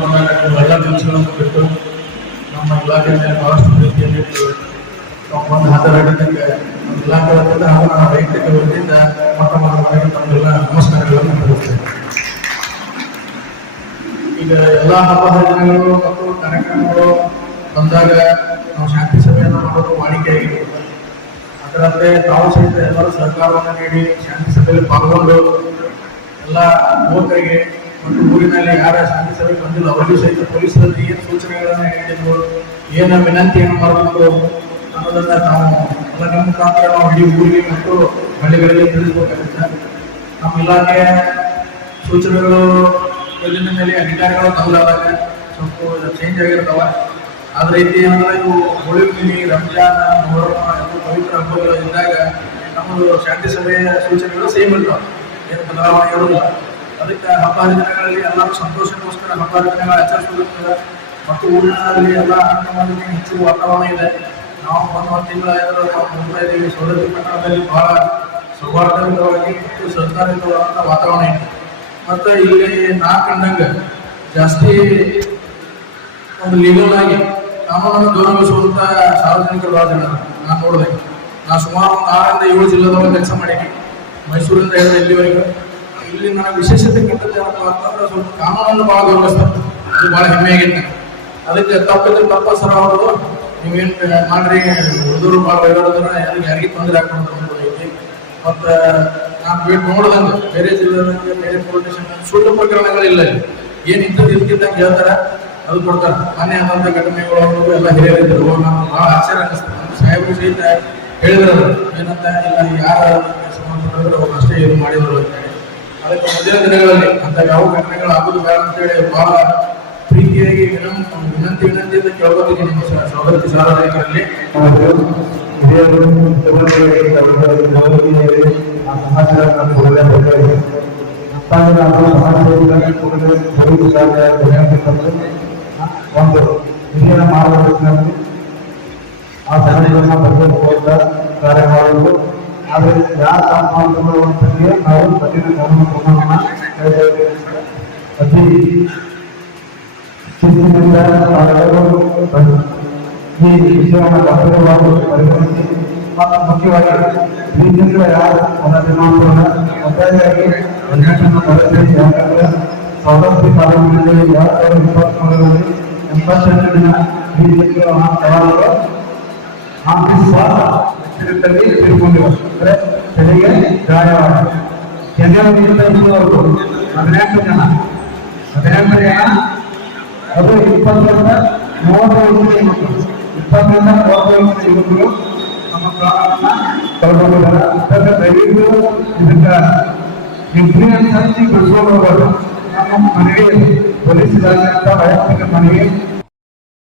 ಇವೆಲ್ಲ ಕೆಲಸಗಳನ್ನು ಬಿಟ್ಟು ನಮ್ಮ ಇಲಾಖೆಯ ಬಹಳಷ್ಟು ರೀತಿಯಲ್ಲಿ ಒಂದು ಹಾಜರಾಗಿದ್ದಕ್ಕೆ ನಮ್ಮ ಇಲಾಖೆ ವತಿಯಿಂದ ಹಾಗೂ ನಮ್ಮ ವೈಯಕ್ತಿಕ ವತಿಯಿಂದ ಮೊಟ್ಟ ಮೊದಲ ಬಾರಿಗೆ ತಮಗೆಲ್ಲ ನಮಸ್ಕಾರಗಳನ್ನು ತಿಳಿಸ್ತೇನೆ ಈಗ ಎಲ್ಲ ಹಬ್ಬ ಹರಿದಿನಗಳು ಮತ್ತು ಕಾರ್ಯಕ್ರಮಗಳು ಬಂದಾಗ ನಾವು ಶಾಂತಿ ಸಭೆಯನ್ನು ಮಾಡೋದು ವಾಡಿಕೆಯಾಗಿರುತ್ತೆ ಅದರಂತೆ ತಾವು ಸಹಿತ ಎಲ್ಲರೂ ಸಹಕಾರವನ್ನು ನೀಡಿ ಶಾಂತಿ ಸಭೆಯಲ್ಲಿ ಪಾಲ್ಗೊಂಡು ಎಲ್ಲ ಯುವಕರಿಗೆ ಮತ್ತು ಊರಿನಲ್ಲಿ ಯಾರ ಶಾಂತಿ ಸಭೆ ಬಂದಿಲ್ಲ, ಅವರಿಗೂ ಸಹಿತ ಪೊಲೀಸರಲ್ಲಿ ಏನು ಸೂಚನೆಗಳನ್ನು ಹೇಳಿದ್ರು ಏನು ವಿನಂತಿಯನ್ನು ಮಾಡಬೇಕು ಅನ್ನೋದನ್ನ ನಾವು ಎಲ್ಲ ಮುಖಾಂತರ ನಾವು ಇಡೀ ಊರಿಗೆ ಮತ್ತು ಹಳ್ಳಿಗಳಿಗೆ ತಿಳಿಸಬೇಕಾಗುತ್ತೆ. ನಮ್ಮ ಇಲಾಖೆ ಸೂಚನೆಗಳು ಯೋಜನೆಯಲ್ಲಿ ಅಧಿಕಾರಿಗಳು ಬದಲಾದಾಗ ಸ್ವಲ್ಪ ಚೇಂಜ್ ಆಗಿರ್ತಾವ. ಆದ ರೀತಿ ಏನಂದ್ರೆ ಇದು ಹುಣ್ಣಿಮೆ, ರಂಜಾನ್ ಎಲ್ಲ ಪವಿತ್ರ ಹಬ್ಬಗಳು ಇದ್ದಾಗ ನಮ್ಮದು ಶಾಂತಿ ಸಭೆಯ ಸೂಚನೆಗಳು ಸೇಮ್ ಇರ್ತಾವೆ. ಏನು ಬದಲಾವಣೆ ಇರೋದಿಲ್ಲ. ಅದಕ್ಕೆ ಹಬ್ಬ ದಿನಗಳಲ್ಲಿ ಎಲ್ಲರೂ ಸಂತೋಷಕ್ಕೋಸ್ಕರ ಹಬ್ಬ ಹರಿದಿನಗಳು ಆಚರಿಸೋದಿರ್ತದೆ ಮತ್ತು ಊರಿನಲ್ಲಿ ಎಲ್ಲ ಆನಂದವಾಗಿ ಹೆಚ್ಚು ವಾತಾವರಣ ಇದೆ. ನಾವು ಒಂದು ಒಂದು ತಿಂಗಳ ಇದ್ದೀವಿ ಸೌಲಭ್ಯ ಪಟ್ಟಣದಲ್ಲಿ ಬಹಳ ಸೌಹಾರ್ದಯುತವಾಗಿ ಮತ್ತು ಸಹಕಾರಯುತವಾದಂಥ ವಾತಾವರಣ ಇದೆ. ಮತ್ತು ಇಲ್ಲಿ ನಾ ಕಂಡಂಗೆ ಜಾಸ್ತಿ ಒಂದು ಲೀಗಲ್ ಆಗಿ ಕಾನೂನನ್ನು ಗೌರವಿಸುವಂಥ ಸಾರ್ವಜನಿಕರು ಭಾಳ ಜನ ನಾನು ನೋಡಿದೆ. ನಾನು ಸುಮಾರು ಒಂದು ಆರರಿಂದ ಏಳು ಜಿಲ್ಲೆದೊಳಗೆ ಕೆಲಸ ಮಾಡಿದ್ದೀನಿ. ಮೈಸೂರಿಂದ ಹಿಡಿದು ಇಲ್ಲಿವರೆಗೂ. ಇಲ್ಲಿ ನನ್ನ ವಿಶೇಷತೆ ಕಂಡದ್ದು ಏನಪ್ಪ ಅಂತಂದ್ರೆ ಸ್ವಲ್ಪ ಕಾನೂನನ್ನು ಭಾಳ ಗೌರವಿಸ್ತಾರೆ ಅದು ಭಾಳ ಹೆಮ್ಮೆ ಆಗೈತೆ ಅದಕ್ಕೆ ತಪ್ಪಿದ್ರೆ ತಪ್ಪ ಸರ ಅವರು. ನೀವೇನು ಮಾಡ್ರಿ, ಹುಡುಗರು ಭಾಳ ಒಳ್ಳೆಯವ್ರದ್ರ ಯಾರಿಗೆ ಯಾರಿಗೆ ತೊಂದರೆ ಹಾಕೊಂಡು ಐತಿ ಮತ್ತು ನಾನು ಬಿಟ್ಟು ನೋಡ್ದಂಗೆ ಬೇರೆ ಜಿಲ್ಲೆದಂಗೆ ಬೇರೆ ಪೊಲೀಸ್ ಸುಳ್ಳು ಪ್ರಕರಣಗಳಿಲ್ಲ ಏನು ಇದ್ದದ್ದು ಇದಕ್ಕಿದ್ದಂಗೆ ಹೇಳ್ತಾರೆ? ಅದು ಕೊಡ್ತಾರೆ. ಮನೆ ಆದಂಥ ಘಟನೆಗಳು ಎಲ್ಲ ಹಿರಿಯರಿದ್ದರು ನಾನು ಭಾಳ ಆಶ್ಚರ್ಯ ಅನ್ನಿಸ್ತಾರೆ ನಮ್ಮ ಸಾಹೇಬರು ಸಹಿತ ಹೇಳಿದ್ರು. ಏನಂತ ಇಲ್ಲ, ಯಾರು ಅವ್ರು ಅಷ್ಟೇ ಇದು ಮಾಡಿದ್ರು ಅಂತ ಹೇಳಿ. ಅದಕ್ಕೆ ಮುಂದಿನ ದಿನಗಳಲ್ಲಿ ಅಂತ ಯಾವ ಘಟನೆಗಳು ಆಗೋದು ಬೇಡ ಅಂತೇಳಿ ಬಹಳ ಪ್ರೀತಿಯಾಗಿ ವಿನಂತಿ ವಿನಂತಿಯಿಂದ ಕೇಳ್ಕೊತೀನಿ ನಿಮ್ಮ ಸಹೋದರಿ ಸಾರ್ವಜನಿಕರಲ್ಲಿ. ಒಂದು ಆ ಬಗೆಹರಿಸುವಂತ ಕಾರ್ಯ ಮಾಡಬೇಕು ಆದರೆ ಯಾರ ಕಾನೂನುಗಳು ಅಂತಂದ್ರೆ ನಾವು ಕಠಿಣ ಕಾನೂನು ಕ್ರಮವನ್ನ ಕೈಗೊಳ್ಳಬೇಕು ಅತಿ ಶಿಸ್ತಿನಿಂದ ತಾವೆಲ್ಲರೂ ಈ ವಿಷಯವನ್ನು ಗಂಭೀರವಾಗಿ ಪರಿಗಣಿಸಿ ಮತ್ತು ಮುಖ್ಯವಾಗಿ ಈ ತಿಂಗಳ ಯಾರು ನನ್ನ ದಿನಾಂಕವನ್ನು ಒತ್ತಾಯವಾಗಿ ಅಧ್ಯಕ್ಷನ ಪರಿಸ್ಥಿತಿ ಯಾಕಂದ್ರೆ ಸ್ವಾತಂತ್ರ್ಯ ಕಾಲದಲ್ಲಿ ಎರಡು ಸಾವಿರದ ಇಪ್ಪತ್ಮೂರರಲ್ಲಿ ಎಂಬತ್ತೆಂಟು ದಿನ ಈ ತಿಂಗಳ ಸವಾಲುಗಳು ಆಫೀಸ್ ವ್ಯಕ್ತಿಗಳಲ್ಲಿ ತಿಳ್ಕೊಂಡಿವೆ ಅಂದ್ರೆ ತಲೆಗೆ ಗಾಯವಾಗಿದೆ. ಜನವರಿಯಿಂದ ಇನ್ನೂರು ಹದಿನೆಂಟು ಜನ. ಹದಿನೆಂಟು ಜನ. ಅದು ಇಪ್ಪತ್ತರಿಂದ ಮೂವತ್ತು ವರ್ಷದ ಯುವಕರು. ಇಪ್ಪತ್ತರಿಂದ ಮೂವತ್ತು ವರ್ಷದ ಯುವಕರು ನಮ್ಮ ಪ್ರಾಣವನ್ನ ಕಳ್ಕೊಂಡಿದ್ದಾರೆ. ಅದಕ್ಕೆ ದಯವಿಟ್ಟು ಇದಕ್ಕೆ ಇನ್ಫ್ಲೂಯೆನ್ಸ್ ಹಚ್ಚಿ ಬೆಳೆಸ್ಕೊಂಡು ಹೋಗೋದು. ನಮ್ಮ ಮನೆಗೆ ಪೊಲೀಸ್ ಇಲಾಖೆ ಅಂತ ವೈಯಕ್ತಿಕ ಮನೆಗೆ